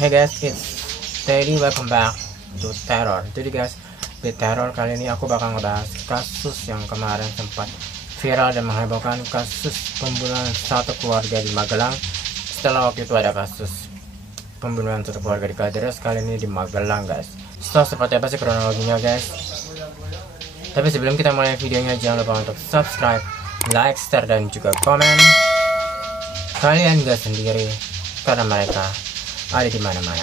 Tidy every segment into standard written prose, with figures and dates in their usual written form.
Hey guys, it's Teddy. Welcome back to Terror. Jadi guys, di Terror kali ini aku bakal ngebahas kasus yang kemarin sempat viral dan menghebohkan, kasus pembunuhan satu keluarga di Magelang. Setelah waktu itu ada kasus pembunuhan satu keluarga di Kalideres, kali ini di Magelang guys. So, seperti apa sih kronologinya guys? Tapi sebelum kita mulai videonya, jangan lupa untuk subscribe, like, share, dan juga komen. Kalian gak sendiri, karena mereka ada di mana-mana.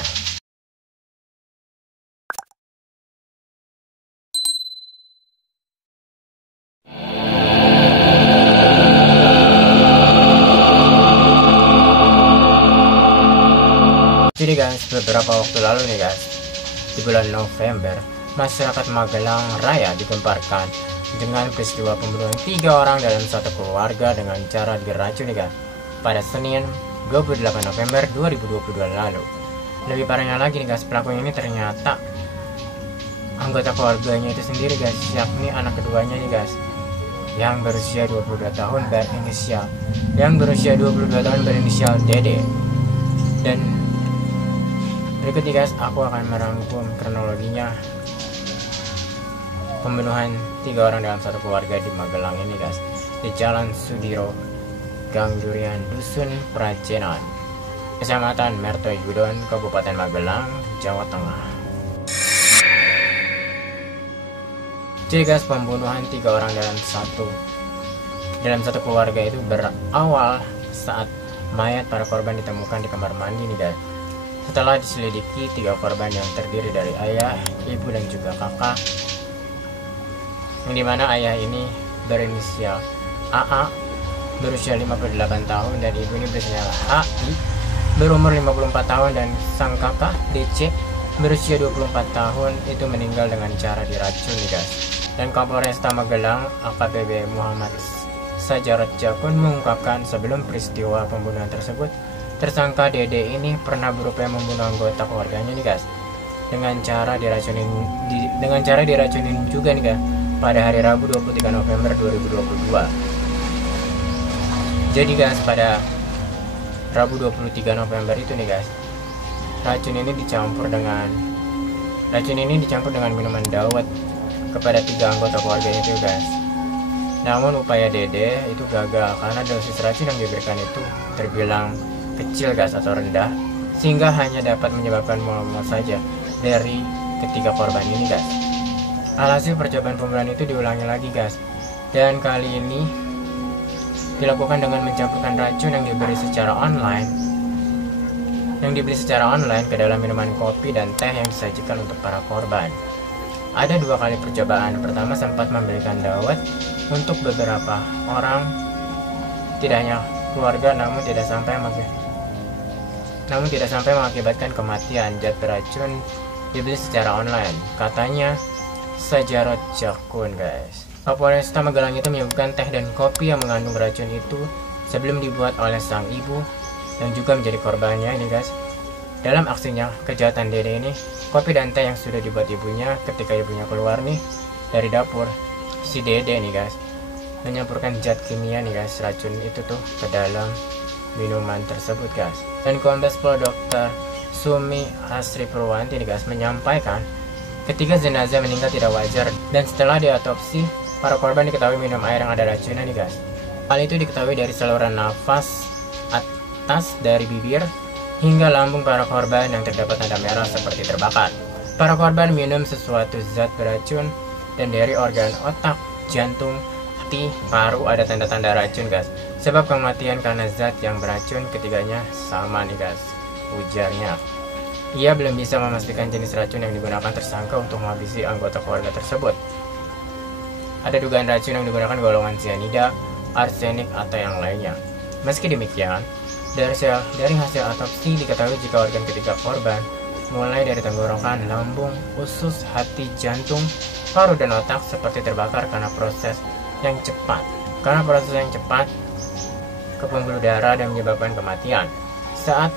Jadi guys, beberapa waktu lalu nih guys, di bulan November, masyarakat Magelang Raya digemparkan dengan peristiwa pembunuhan 3 orang dalam satu keluarga dengan cara diracun nih guys, pada Senin 28 November 2022 lalu. Lebih parahnya lagi nih guys, pelaku ini ternyata anggota keluarganya itu sendiri guys, yakni anak keduanya nih guys, yang berusia 22 tahun berinisial Dede. Dan berikut nih guys, aku akan merangkum kronologinya pembunuhan 3 orang dalam satu keluarga di Magelang ini guys, di Jalan Sudiro, Gang Durian, Dusun Prajenan, Kecamatan Mertoyudon, Kabupaten Magelang, Jawa Tengah. Jadi guys, pembunuhan 3 orang dalam satu keluarga itu berawal saat mayat para korban ditemukan di kamar mandi nih guys. Setelah diselidiki, 3 korban yang terdiri dari ayah, ibu, dan juga kakak, yang dimana ayah ini berinisial AA, berusia 58 tahun, dan ibu ini berinisial HI, berumur 54 tahun, dan sang kakak DC berusia 24 tahun itu meninggal dengan cara diracun nih guys. Dan Kapolresta Magelang AKBP Muhammad Sajarot Jakun mengungkapkan sebelum peristiwa pembunuhan tersebut, tersangka Dede ini pernah berupaya membunuh anggota keluarganya nih guys, dengan cara diracunin juga nih guys, pada hari Rabu 23 November 2022. Jadi guys, pada Rabu 23 November itu nih guys, racun ini dicampur dengan minuman dawet kepada 3 anggota keluarga itu guys. Namun upaya Dede itu gagal karena dosis racun yang diberikan itu terbilang kecil guys, atau rendah, sehingga hanya dapat menyebabkan mual-mual saja dari ketiga korban ini guys. Alhasil percobaan pembunuhan itu diulangi lagi guys, dan kali ini dilakukan dengan mencampurkan racun yang dibeli secara online ke dalam minuman kopi dan teh yang disajikan untuk para korban. Ada 2 kali percobaan. Pertama sempat memberikan dawet untuk beberapa orang, tidak hanya keluarga, namun tidak sampai mengakibatkan kematian. Zat beracun dibeli secara online, katanya Sajarot Jakun guys. Kapolresta Magelang itu menyebutkan teh dan kopi yang mengandung racun itu sebelum dibuat oleh sang ibu yang juga menjadi korbannya ini guys. Dalam aksinya kejahatan Dede ini, kopi dan teh yang sudah dibuat ibunya, ketika ibunya keluar nih dari dapur, si Dede nih guys menyampurkan zat kimia nih guys, racun itu tuh ke dalam minuman tersebut guys. Dan Kombes Pol Dr. Sumi Asri Purwanti nih guys menyampaikan, ketiga jenazah meninggal tidak wajar, dan setelah diotopsi, para korban diketahui minum air yang ada racunnya nih guys. Hal itu diketahui dari saluran nafas atas dari bibir hingga lambung para korban yang terdapat tanda merah seperti terbakar. Para korban minum sesuatu zat beracun, dan dari organ otak, jantung, hati, paru ada tanda-tanda racun guys. Sebab kematian karena zat yang beracun ketiganya sama nih guys, ujarnya. Ia belum bisa memastikan jenis racun yang digunakan tersangka untuk menghabisi anggota keluarga tersebut. Ada dugaan racun yang digunakan golongan cyanida, arsenik, atau yang lainnya. Meski demikian, dari hasil otopsi diketahui jika organ ketiga korban, mulai dari tenggorokan, lambung, usus, hati, jantung, paru, dan otak seperti terbakar karena proses yang cepat ke pembuluh darah dan menyebabkan kematian. Saat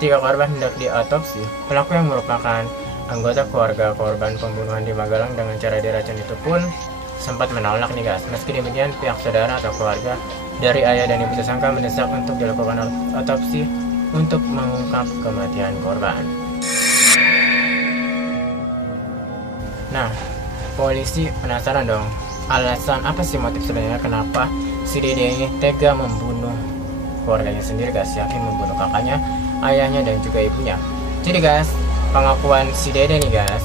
3 korban hendak diotopsi, pelaku yang merupakan anggota keluarga korban pembunuhan di Magelang dengan cara diracun itu pun sempat menolak nih guys. Meski demikian, pihak saudara atau keluarga dari ayah dan ibu tersangka mendesak untuk dilakukan otopsi untuk mengungkap kematian korban. Nah, polisi penasaran dong, alasan apa sih motif sebenarnya kenapa si Dede ini tega membunuh keluarganya sendiri guys, yakin membunuh kakaknya, ayahnya, dan juga ibunya. Jadi guys, pengakuan si Dede nih guys,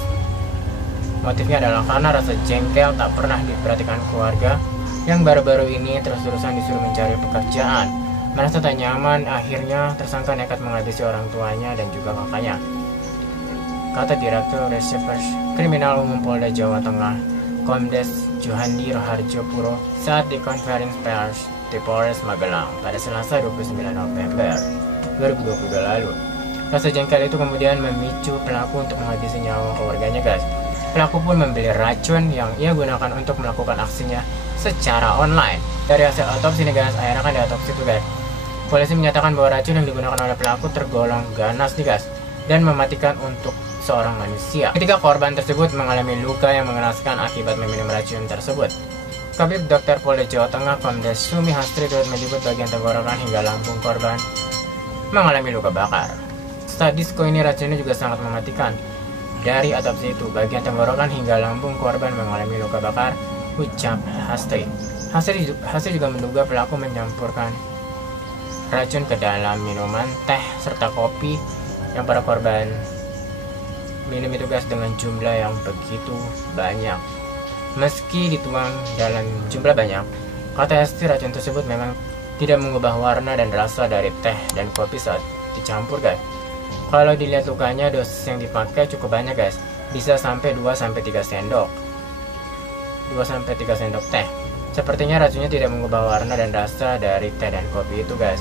motifnya adalah karena rasa jengkel tak pernah diperhatikan keluarga yang baru-baru ini terus-terusan disuruh mencari pekerjaan. Merasa tak nyaman, akhirnya tersangka nekat menghabisi orang tuanya dan juga kakaknya. Kata Direktur Reserse Kriminal Umum Polda Jawa Tengah, Kombes Juhandi Raharjo Puro, saat di konferensi pers di Polres Magelang pada Selasa 29 November 2022 lalu. Rasa jengkel itu kemudian memicu pelaku untuk menghabisi nyawa keluarganya guys. Pelaku pun membeli racun yang ia gunakan untuk melakukan aksinya secara online. Dari hasil otopsi nih guys, akhirnya kan di otopsi tuh guys, polisi menyatakan bahwa racun yang digunakan oleh pelaku tergolong ganas nih guys, dan mematikan untuk seorang manusia. Ketika korban tersebut mengalami luka yang mengenaskan akibat meminum racun tersebut. Kabid Dokter Polda Jawa Tengah Kombes Sumi Hastri turut menyebut bagian tenggorokan hingga lambung korban mengalami luka bakar. Sadisco ini racunnya juga sangat mematikan. Dari otopsi itu, bagian tenggorokan hingga lambung korban mengalami luka bakar, ucap Hastri. Hastri juga menduga pelaku mencampurkan racun ke dalam minuman, teh, serta kopi yang para korban minum itu guys dengan jumlah yang begitu banyak. Meski dituang dalam jumlah banyak, kata Hastri, racun tersebut memang tidak mengubah warna dan rasa dari teh dan kopi saat dicampur guys. Kalau dilihat lukanya, dosis yang dipakai cukup banyak guys, bisa sampai 2-3 sendok 2-3 sendok teh. Sepertinya racunnya tidak mengubah warna dan rasa dari teh dan kopi itu guys,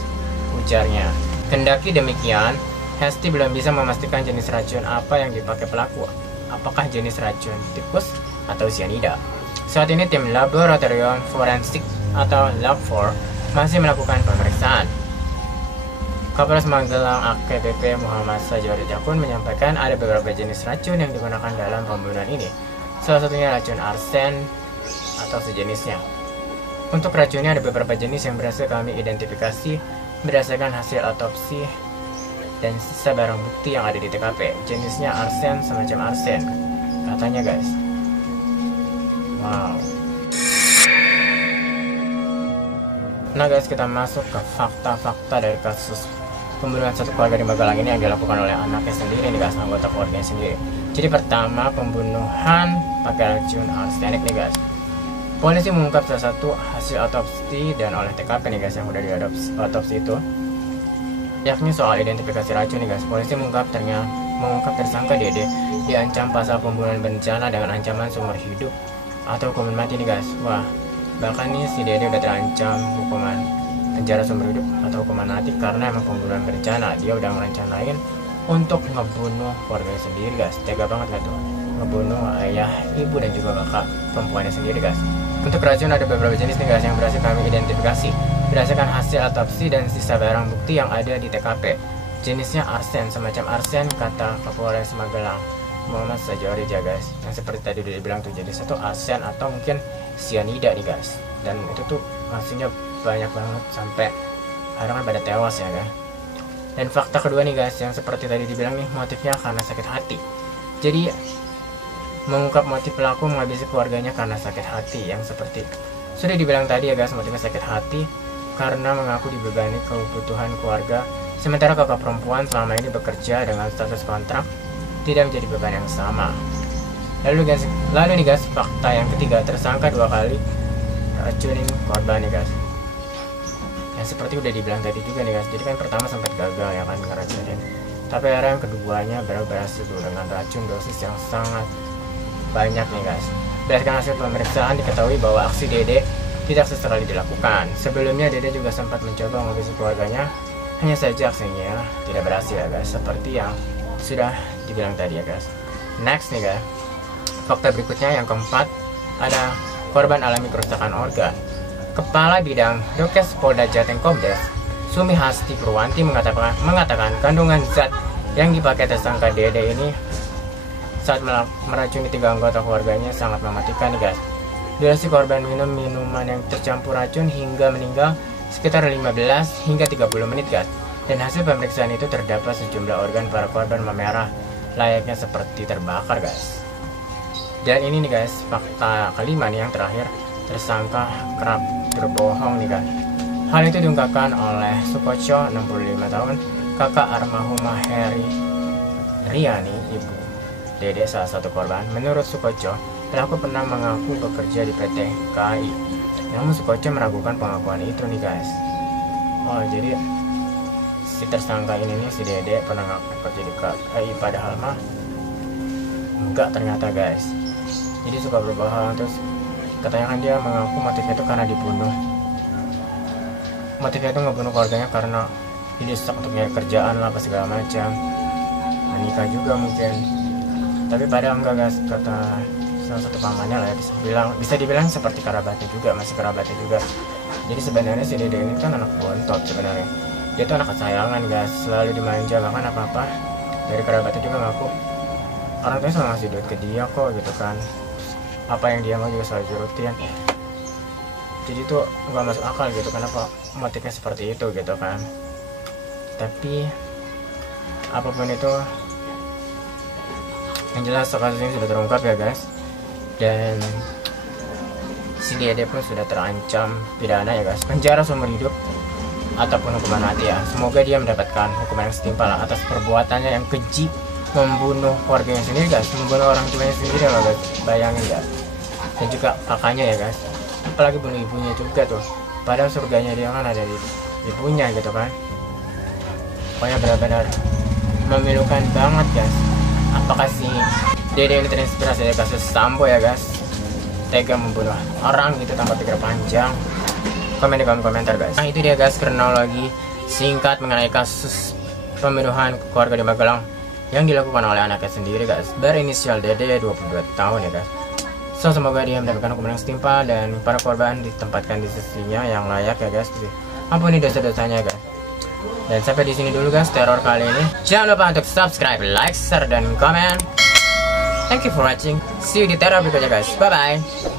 ujarnya. Kendati demikian, Hesti belum bisa memastikan jenis racun apa yang dipakai pelaku. Apakah jenis racun tikus atau cyanida? Saat ini tim laboratorium forensik atau Lab4 masih melakukan pemeriksaan. Kapolres Magelang AKBP Muhammad Sajari Jakun menyampaikan ada beberapa jenis racun yang digunakan dalam pembunuhan ini. Salah satunya racun arsen atau sejenisnya. Untuk racunnya ada beberapa jenis yang berhasil kami identifikasi berdasarkan hasil otopsi dan sisa barang bukti yang ada di TKP. Jenisnya arsen, semacam arsen, katanya guys. Wow. Nah guys, kita masuk ke fakta-fakta dari kasus pembunuhan satu keluarga di Magelang ini yang dilakukan oleh anaknya sendiri nih guys, anggota keluarganya sendiri. Jadi pertama, pembunuhan pakai racun arsenik nih guys. Polisi mengungkap salah satu hasil otopsi dan oleh TKP nih guys yang udah diotopsi itu, yakni soal identifikasi racun nih guys. Polisi mengungkap tersangka Dede diancam pasal pembunuhan berencana dengan ancaman seumur hidup atau hukuman mati nih guys. Wah, bahkan nih si Dede udah terancam hukuman penjara seumur hidup atau hukuman mati karena emang pembunuhan berencana. Dia udah merencanain untuk ngebunuh keluarganya sendiri guys. Tega banget gak tuh? Ngebunuh ayah, ibu, dan juga kakak perempuannya sendiri guys. Untuk racun ada beberapa jenis nih guys yang berhasil kami identifikasi berdasarkan hasil otopsi dan sisa barang bukti yang ada di TKP. Jenisnya arsen, semacam arsen, kata Kapolres Magelang Muhammad Sajari guys. Yang seperti tadi udah dibilang tuh, jadi satu arsen atau mungkin cyanida nih guys. Dan itu tuh hasilnya banyak banget sampai orang kan pada tewas ya kan. Dan fakta kedua nih guys, yang seperti tadi dibilang nih, motifnya karena sakit hati. Jadi mengungkap motif pelaku menghabisi keluarganya karena sakit hati, yang seperti sudah dibilang tadi ya guys, motifnya sakit hati karena mengaku dibebani kebutuhan keluarga, sementara kakak perempuan selama ini bekerja dengan status kontrak, tidak menjadi beban yang sama. Lalu nih guys, fakta yang ketiga, tersangka 2 kali racunin korban nih guys. Yang seperti udah dibilang tadi juga nih guys, jadi kan pertama sempat gagal ya kan ngeracunin, tapi akhirnya yang keduanya berhasil dengan racun dosis yang sangat banyak nih guys. Berdasarkan hasil pemeriksaan diketahui bahwa aksi Dede tidak sesekali dilakukan. Sebelumnya Dede juga sempat mencoba menghabisi keluarganya, hanya saja aksinya tidak berhasil ya guys, seperti yang sudah dibilang tadi ya guys. Next nih guys, fakta berikutnya yang keempat, ada korban alami kerusakan organ. Kepala Bidang Dokes Polda Jateng Kombes Sumi Hasti Purwanti mengatakan kandungan zat yang dipakai tersangka Dede ini saat meracuni 3 anggota keluarganya sangat mematikan nih guys. Durasi korban minum minuman yang tercampur racun hingga meninggal sekitar 15 hingga 30 menit guys. Dan hasil pemeriksaan itu terdapat sejumlah organ para korban memerah, layaknya seperti terbakar guys. Dan ini nih guys, fakta kelima nih yang terakhir, tersangka kerap berbohong nih guys. Hal itu diungkapkan oleh Sukoco, 65 tahun, kakak almarhumah Heri Riani, ibu Dede salah satu korban. Menurut Sukoco, pelaku pernah mengaku bekerja di PT KAI. Namun Sukoco meragukan pengakuan itu nih guys. Oh, jadi si tersangka ini nih, si Dede pernah ngaku kerja di KAI, padahal mah enggak ternyata guys. Jadi suka berbohong. Terus katanya kan dia mengaku motifnya itu karena dibunuh. Motifnya itu ngebunuh keluarganya karena didesak untuk nyari kerjaan lah, apa segala macam, menikah juga mungkin. Tapi padahal enggak guys, kata salah satu pamannya lah ya, bisa dibilang seperti kerabatnya juga, masih kerabatnya juga. Jadi sebenarnya si Dede ini kan anak bontot sebenarnya. Dia tuh anak kesayangan guys, selalu dimanja, bahkan apa-apa dari kerabatnya juga ngaku orang tuanya selalu ngasih duit ke dia kok gitu kan. Apa yang dia mau juga selalu dirutin. Jadi tuh nggak masuk akal gitu, kenapa motifnya seperti itu gitu kan. Tapi apapun itu, yang jelas kasus ini sudah terungkap ya guys. Dan si Dede pun sudah terancam pidana ya guys, penjara seumur hidup ataupun hukuman mati ya. Semoga dia mendapatkan hukuman yang setimpal lah atas perbuatannya yang keji, membunuh keluarganya sendiri guys, membunuh orang tuanya sendiri loh guys, bayangin guys. Dan juga kakaknya ya guys, apalagi bunuh ibunya juga tuh, padahal surganya dia kan ada di ibunya gitu kan. Pokoknya benar-benar memilukan banget guys. Apakah si Dede ini terinspirasi dari kasus Sambo ya guys, tega membunuh orang gitu tanpa pikir panjang? Komen di kolom komentar guys. Nah itu dia guys, kronologi singkat mengenai kasus pembunuhan keluarga di Magelang yang dilakukan oleh anaknya sendiri guys, berinisial Dede, 22 tahun ya guys. So semoga dia mendapatkan hukuman yang setimpal dan para korban ditempatkan di sisinya yang layak ya guys. Ampuni dosa-dosanya guys. Dan sampai di sini dulu guys teror kali ini. Jangan lupa untuk subscribe, like, share, dan komen. Thank you for watching. See you di teror berikutnya guys. Bye bye.